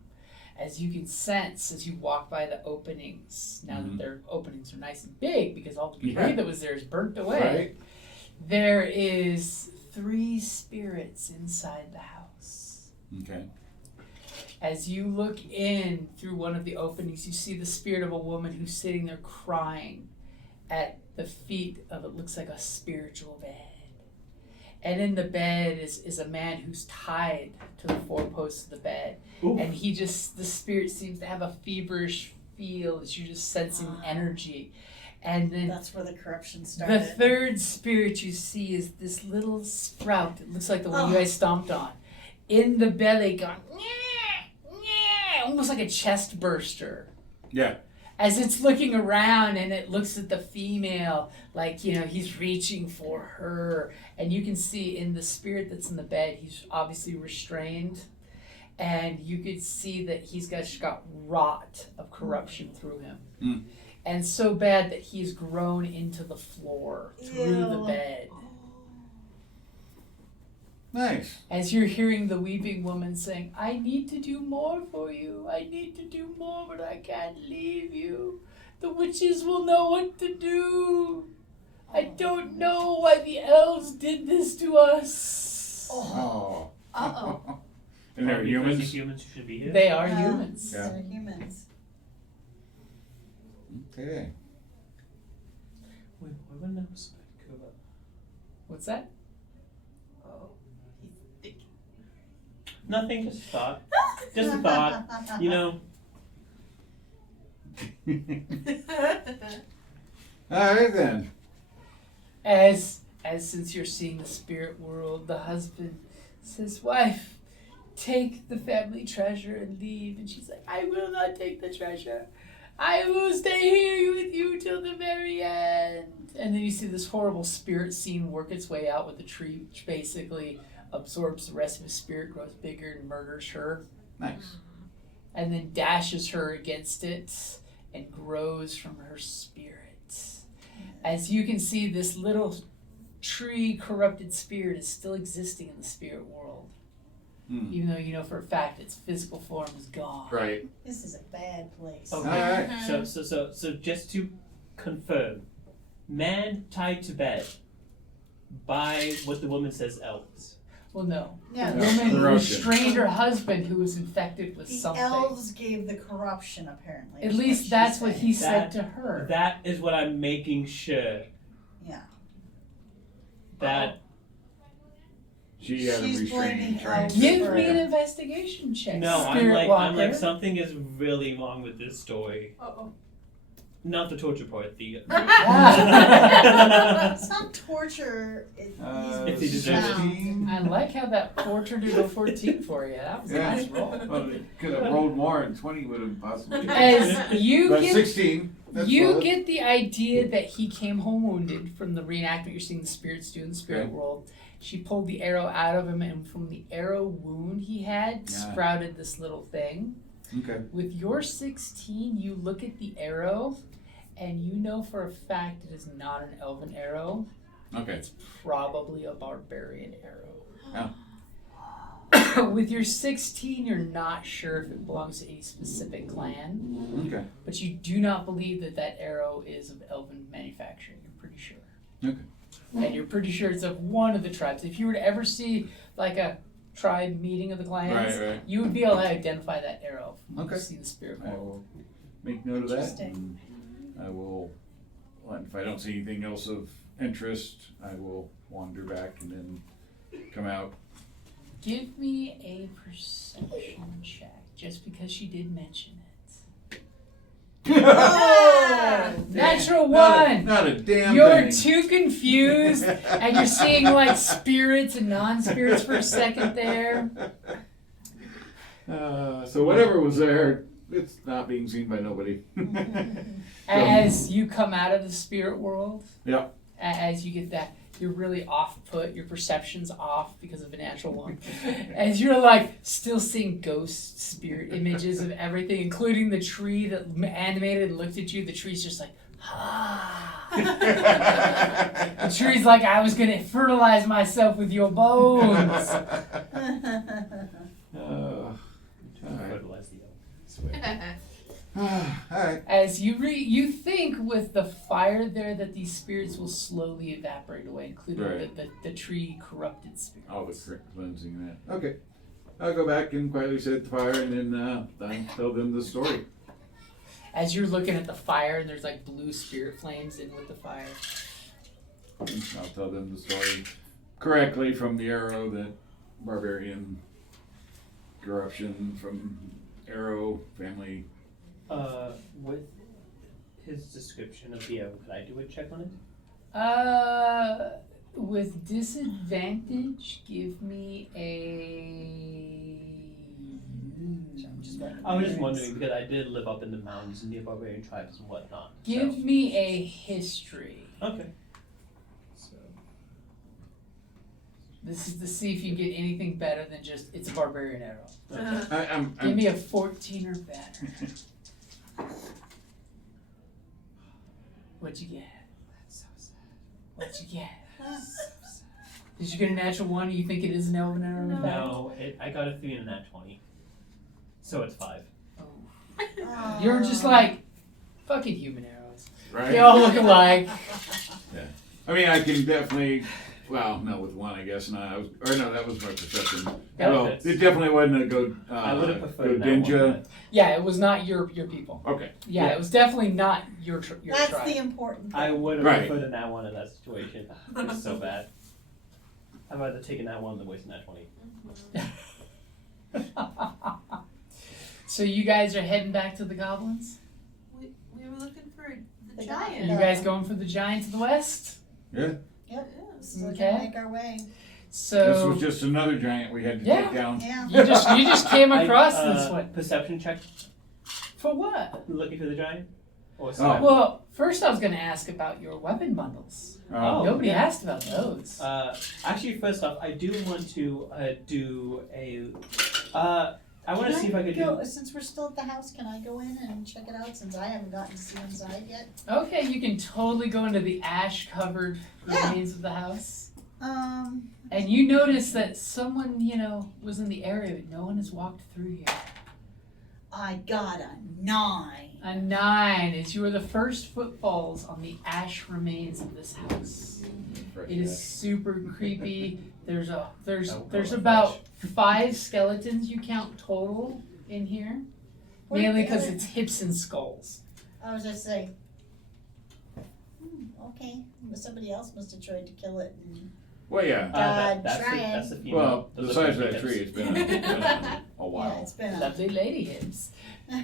As you can sense as you walk by the openings, now that their openings are nice and big because all the debris that was there is burnt away. Right. There is 3 spirits inside the house. Okay. As you look in through one of the openings, you see the spirit of a woman who's sitting there crying at the feet of it looks like a spiritual bed. And in the bed is a man who's tied to the 4 posts of the bed. Ooh. And the spirit seems to have a feverish feel as you're just sensing energy. And then That's where the corruption started. the 3rd spirit you see is this little sprout. It looks like the one you guys stomped on. In the belly going, nyeh, nyeh, almost like a chest burster. Yeah. As it's looking around and it looks at the female, like, he's reaching for her. And you can see in the spirit that's in the bed, he's obviously restrained. And you could see that he's got rot of corruption through him. Mm. And so bad that he's grown into the floor through the Ew. bed. Nice. As you're hearing the weeping woman saying, I need to do more for you. I need to do more, but I can't leave you. The witches will know what to do. I don't know why the elves did this to us. Oh. Uh-oh. And they're Because humans? Humans should be here. They are humans. Yeah. They're humans. Okay. Wait, why wouldn't I was cover? What's that? Nothing, just a thought. Just a thought. You know. All right then. As since you're seeing the spirit world, the husband says, wife, take the family treasure and leave. And she's like, I will not take the treasure. I will stay here with you till the very end. And then you see this horrible spirit scene work its way out with the tree, which basically absorbs the rest of his spirit, grows bigger, and murders her. Nice. And then dashes her against it and grows from her spirit. As you can see, this little tree corrupted spirit is still existing in the spirit world. Even though you know for a fact its physical form is gone. Right. This is a bad place. Okay. Alright. So just to confirm, man tied to bed by what the woman says elves. Well, no. No, The the, woman Corruption. restrained her husband who was infected with something. elves gave the corruption, apparently. At is least she's that's what saying. he said to her. That is what I'm making sure. Yeah. That She had a She's restraining blaming train. elves. Give for me an it. investigation check. no, Spirit I'm Walker. like something is really wrong with this story. Uh-oh. Not the torture part. The It's not torture. If he deserves it. 16. I like how that torture did a 14 for you. That was a Yeah. nice roll. Well, they could have rolled more, and 20 would have possibly. As you But get 16. That's you solid. get the idea that he came home wounded from the reenactment you're seeing the spirits do in the spirit Okay. world. She pulled the arrow out of him, and from the arrow wound he had Yeah. sprouted this little thing. Okay. With your 16, you look at the arrow, and you know for a fact it is not an elven arrow. Okay. It's probably a barbarian arrow. Oh. With your 16, you're not sure if it belongs to any specific clan, Okay. but you do not believe that that arrow is of elven manufacturing. You're pretty sure. Okay. And you're pretty sure it's of one of the tribes. If you were to ever see like a tribe meeting of the clans, Right. you would be able to identify that arrow. Okay. See the spirit I world. will make note of that. Interesting. And I will, if I don't see anything else of interest, I will wander back and then come out. Give me a perception check, just because she did mention it. Oh! Natural Not one. not a damn You're thing. too confused, and you're seeing like spirits and non-spirits for a second there. So whatever was there, it's not being seen by nobody. As you come out of the spirit world, Yeah. as you get that, you're really off put, your perception's off because of a natural one. As you're like still seeing ghost spirit images of everything, including the tree that animated and looked at you, the tree's just like, the tree's like, I was gonna fertilize myself with your bones. Fertilize the elk. Alright. As you think with the fire there that these spirits will slowly evaporate away, including Right. the tree corrupted spirits. Oh, with cleansing that. Okay. I'll go back and quietly set the fire and then I'll tell them the story. As you're looking at the fire and there's like blue spirit flames in with the fire. I'll tell them the story correctly from the arrow that barbarian corruption from arrow family. With his description of the arrow, could I do a check on it? With disadvantage, give me I was just wondering because I did live up in the mountains near barbarian tribes and whatnot. Give me a history. Okay. So This is to see if you get anything better than just it's a barbarian arrow. I'm Give me a 14 or better. What'd you get? That's so sad. What'd you get? Did you get a natural one? Or you think it is an elven arrow? in fact? no, I got a 3 and a nat 20, so it's 5. You're just like fucking human arrows. right. They all look alike. I mean, I can definitely. Well, no, with one, I guess. No, that was my perception. Yeah, Well, that's- it definitely wasn't a good. I would have good preferred that one. ninja. Yeah, it was not your people. Okay. Yeah, it was definitely not your That's tribe. the important thing. I would have Right. preferred a nat 1 in that situation. It's so bad. I'd rather take a nat 1 than waste a nat 20. So you guys are heading back to the goblins? We were looking for the The giant. You guys going for the giant to the west? Yeah. Yep. Yes. So we're Okay. gonna make our way. So This was just another giant we had to Yeah. take down. Yeah. you just came across this one. Perception check, For what? looking for the giant? Or Well, first I was going to ask about your weapon bundles. Oh. Nobody asked about those. Actually, first off, I do want to do a. I want to see if I could go, do. since we're still at the house, can I go in and check it out since I haven't gotten to see inside yet? Okay, you can totally go into the ash-covered Yeah. remains of the house. Um, And you notice that someone, was in the area, but no one has walked through here. I got a 9. A 9 is you are the first footfalls on the ash remains of this house. It is super creepy. There's about 5 skeletons you count total in here, mainly because it's hips and skulls. I was just saying, okay, but somebody else must have tried to kill it. And Well, yeah. That's the female. Well, Those the are size of that females. tree, it's been a yeah, while. it's been a. Lovely lady hips. I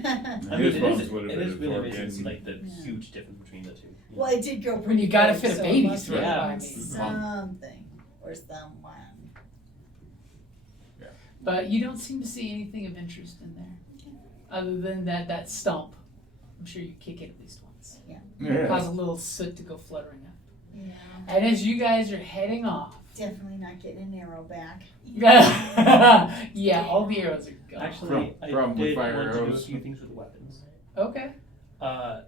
mean, His it bones is, would have it been is really absorbed amazing to see in. like the Yeah. huge difference between the two. Well, it did go pretty When you gotta quick, fit a so baby it must through it, Yeah. I mean. something or someone. But you don't seem to see anything of interest in there, other than that stump. I'm sure you kick it at least once. Cause a little soot to go fluttering up. Yeah, And as you guys are heading off, definitely not getting an arrow back. yeah, all the arrows are gone. Actually, From I did fire want to do a arrows. few things with weapons. Okay.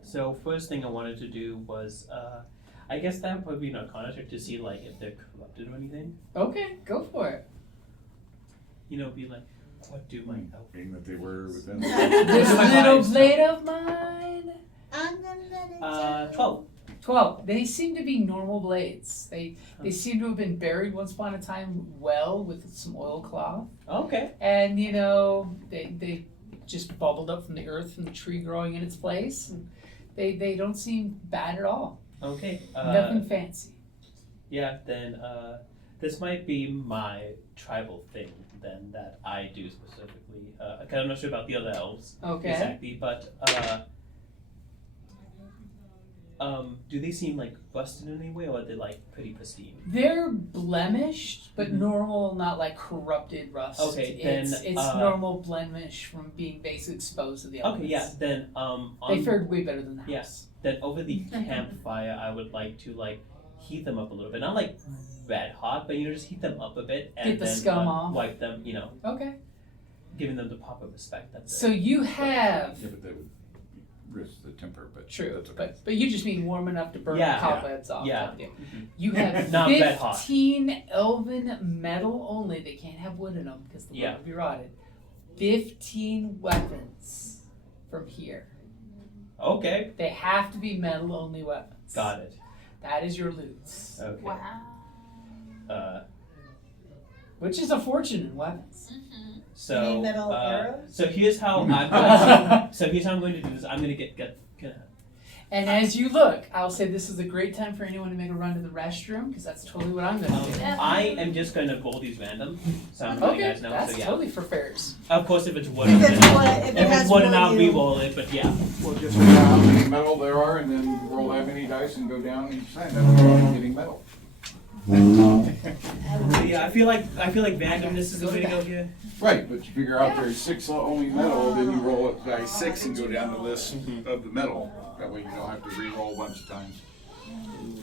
So first thing I wanted to do was, I guess that would probably be an arcana check to see like if they're corrupted or anything. Okay, go for it. Be like, what do my elf? Being that they were within. This my little vibes. blade of mine. I'm gonna let it go. 12. 12. They seem to be normal blades. They seem to have been buried once upon a time well with some oilcloth. Okay. And they just bubbled up from the earth from the tree growing in its place. And they don't seem bad at all. Okay. Nothing fancy. Yeah. Then this might be my tribal thing then that I do specifically. Cause I'm not sure about the other elves Okay. exactly, but Do they seem like busted in any way, or are they like pretty pristine? They're blemished, but normal, not like corrupted rust. Okay, then, it's normal blemish from being basically exposed to the elements. Okay, yeah. Then They fared way better than that. Yes. Then over the campfire, I would like to heat them up a little bit, not like red hot, but just heat them up a bit and Get the then scum off. wipe them. Okay. Giving them the proper respect. That's So it. you have Yeah, but that would risk the temper, but true, that's okay. but you just mean warm enough to burn Yeah, the cobwebs off. yeah. Type of deal. You have Not red hot. 15 elven metal only. They can't have wood in them because the wood would be rotted. 15 weapons from here. Okay. They have to be metal only weapons. Got it. That is your loots. Okay. Wow. Which is a fortune in weapons. So Any metal arrows? So here's how I'm going to do this. I'm going to get And as you look, I'll say this is a great time for anyone to make a run to the restroom, because that's totally what I'm going to do. I am just going to roll these random. So I'm letting you Okay, guys know. that's So yeah. totally for fairs. Of course, if it's wood, If it's then- wood, if it if has it's wood, and wood, I'll you- re-roll it. But yeah. Well, just figure out how many metal there are, and then roll that many dice and go down each side. That's how I'm getting metal. Yeah, I feel like randomness is the way to go here. Right, but you figure out there's 6 only metal, then you roll it by 6 and go down the list of the metal. That way you don't have to re-roll a bunch of times.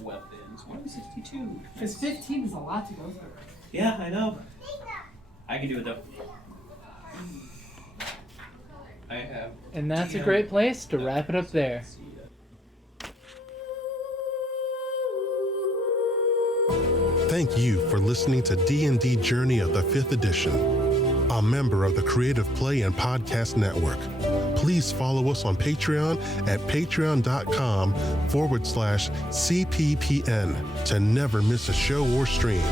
Weapons 162. Because 15 is a lot to go through. Yeah, I know. I can do it though. I have. And that's a great place to wrap it up there. Thank you for listening to D&D Journey of the 5th Edition, a member of the Creative Play and Podcast Network. Please follow us on Patreon at patreon.com/CPPN to never miss a show or stream.